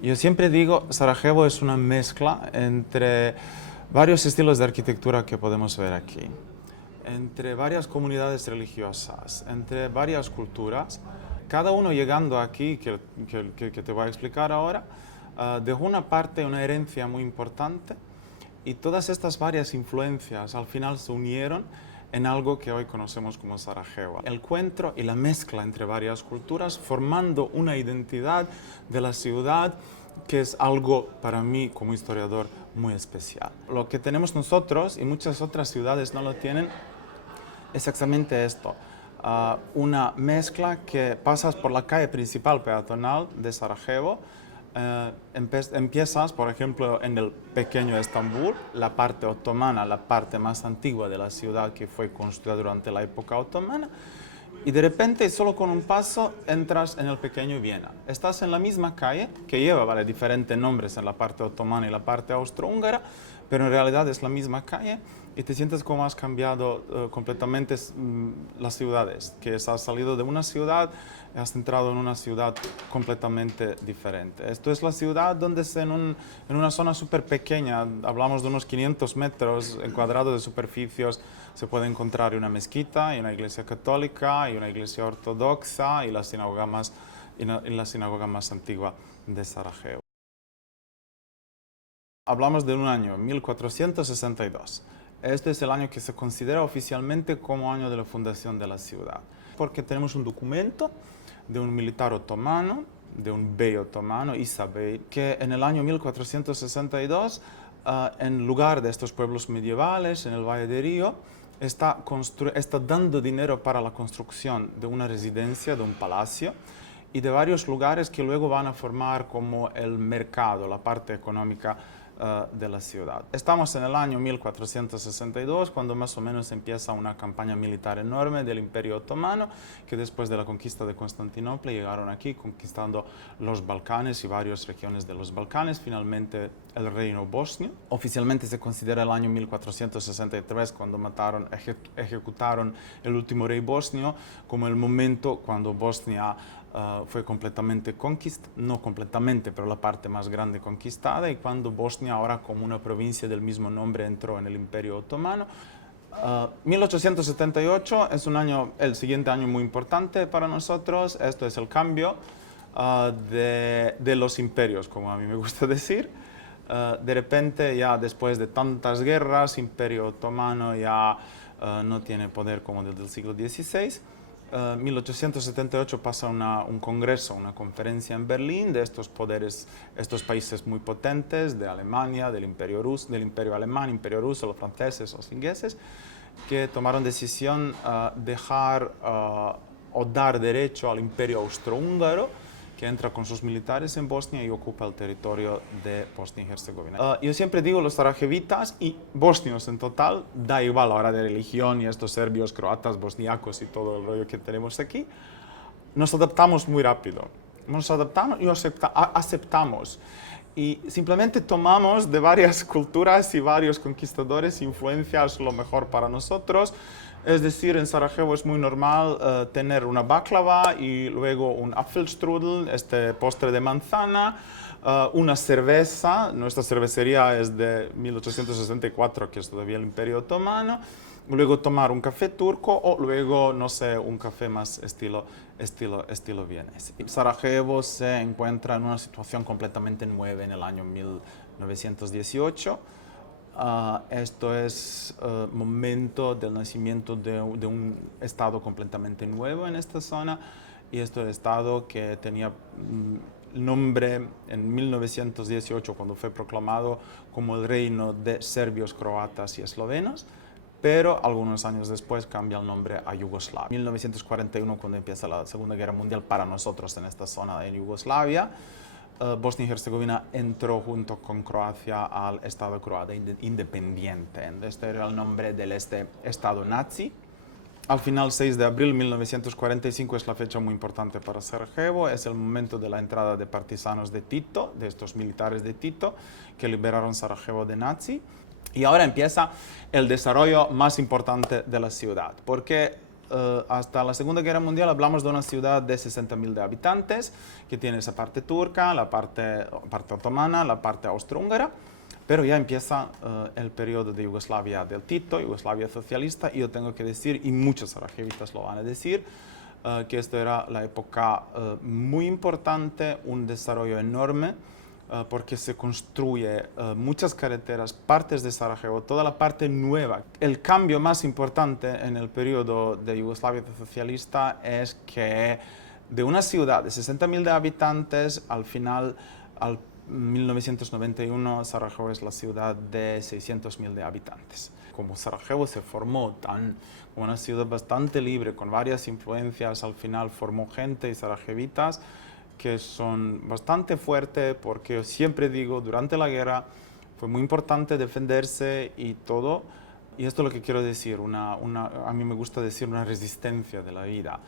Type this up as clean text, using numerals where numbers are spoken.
Yo siempre digo, Sarajevo es una mezcla entre varios estilos de arquitectura que podemos ver aquí, entre varias comunidades religiosas, entre varias culturas, cada uno llegando aquí, que te voy a explicar ahora, dejó una parte, una herencia muy importante, y todas estas varias influencias al final se unieron en algo que hoy conocemos como Sarajevo. El encuentro y la mezcla entre varias culturas formando una identidad de la ciudad que es algo para mí como historiador muy especial. Lo que tenemos nosotros y muchas otras ciudades no lo tienen es exactamente esto. Una mezcla que pasas por la calle principal peatonal de Sarajevo. Empiezas, por ejemplo, en el pequeño Estambul, la parte otomana, la parte más antigua de la ciudad que fue construida durante la época otomana, y de repente, solo con un paso, entras en el pequeño Viena. Estás en la misma calle, que lleva, vale, diferentes nombres en la parte otomana y la parte austrohúngara, pero en realidad es la misma calle, y te sientes como has cambiado completamente las ciudades, que has salido de una ciudad, has entrado en una ciudad completamente diferente. Esto es la ciudad donde en una zona súper pequeña, hablamos de unos 500 metros cuadrados de superficies, se puede encontrar una mezquita, y una iglesia católica, y una iglesia ortodoxa, y la sinagoga más antigua de Sarajevo. Hablamos de un año 1462. Este es el año que se considera oficialmente como año de la fundación de la ciudad, porque tenemos un documento de un militar otomano, de un bey otomano, Isa Bey, que en el año 1462, en lugar de estos pueblos medievales, en el Valle de Río, está dando dinero para la construcción de una residencia, de un palacio, y de varios lugares que luego van a formar como el mercado, la parte económica de la ciudad. Estamos en el año 1462, cuando más o menos empieza una campaña militar enorme del Imperio Otomano, que después de la conquista de Constantinopla llegaron aquí conquistando los Balcanes y varias regiones de los Balcanes, finalmente el reino bosnio. Oficialmente se considera el año 1463, cuando ejecutaron el último rey bosnio, como el momento cuando Bosnia fue completamente conquistada, no completamente, pero la parte más grande conquistada, y cuando Bosnia, ahora como una provincia del mismo nombre, entró en el Imperio Otomano. 1878 es el siguiente año muy importante para nosotros. Esto es el cambio de los imperios, como a mí me gusta decir. De repente, ya después de tantas guerras, Imperio Otomano ya no tiene poder como desde el siglo XVI. 1878 pasa un congreso, una conferencia en Berlín de estos poderes, estos países muy potentes de Alemania, del Imperio Alemán, Imperio Ruso, los franceses, los ingleses, que tomaron decisión dejar o dar derecho al Imperio Austrohúngaro, que entra con sus militares en Bosnia y ocupa el territorio de Bosnia y Herzegovina. Yo siempre digo, los sarajevitas y bosnios en total, da igual ahora de religión y estos serbios, croatas, bosniacos y todo el rollo que tenemos aquí, nos adaptamos muy rápido. Nos adaptamos y aceptamos. Y simplemente tomamos de varias culturas y varios conquistadores influencias lo mejor para nosotros. Es decir, en Sarajevo es muy normal tener una baklava y luego un Apfelstrudel, este postre de manzana, una cerveza. Nuestra cervecería es de 1864, que es todavía el Imperio Otomano. Luego tomar un café turco o luego, no sé, un café más estilo vienés. Sarajevo se encuentra en una situación completamente nueva en el año 1918. Esto es momento del nacimiento de un estado completamente nuevo en esta zona, y este estado que tenía nombre en 1918 cuando fue proclamado como el reino de serbios, croatas y eslovenos, pero algunos años después cambia el nombre a Yugoslavia. 1941, cuando empieza la Segunda Guerra Mundial para nosotros en esta zona de Yugoslavia, Bosnia y Herzegovina entró junto con Croacia al Estado croata independiente. Este era el nombre del Estado nazi. Al final, 6 de abril de 1945 es la fecha muy importante para Sarajevo. Es el momento de la entrada de partisanos de Tito, de estos militares de Tito, que liberaron Sarajevo de nazi. Y ahora empieza el desarrollo más importante de la ciudad, porque hasta la Segunda Guerra Mundial hablamos de una ciudad de 60.000 de habitantes, que tiene esa parte turca, la parte otomana, la parte austrohúngara, pero ya empieza el periodo de Yugoslavia del Tito, Yugoslavia socialista, y yo tengo que decir, y muchos sarajevitas lo van a decir, que esto era la época muy importante, un desarrollo enorme, porque se construye muchas carreteras, partes de Sarajevo, toda la parte nueva. El cambio más importante en el periodo de Yugoslavia socialista es que de una ciudad de 60.000 de habitantes, al final, al 1991, Sarajevo es la ciudad de 600.000 de habitantes. Como Sarajevo se formó como una ciudad bastante libre, con varias influencias, al final formó gente y sarajevitas que son bastante fuertes, porque yo siempre digo, durante la guerra fue muy importante defenderse y todo, y esto es lo que quiero decir, a mí me gusta decir una resistencia de la vida.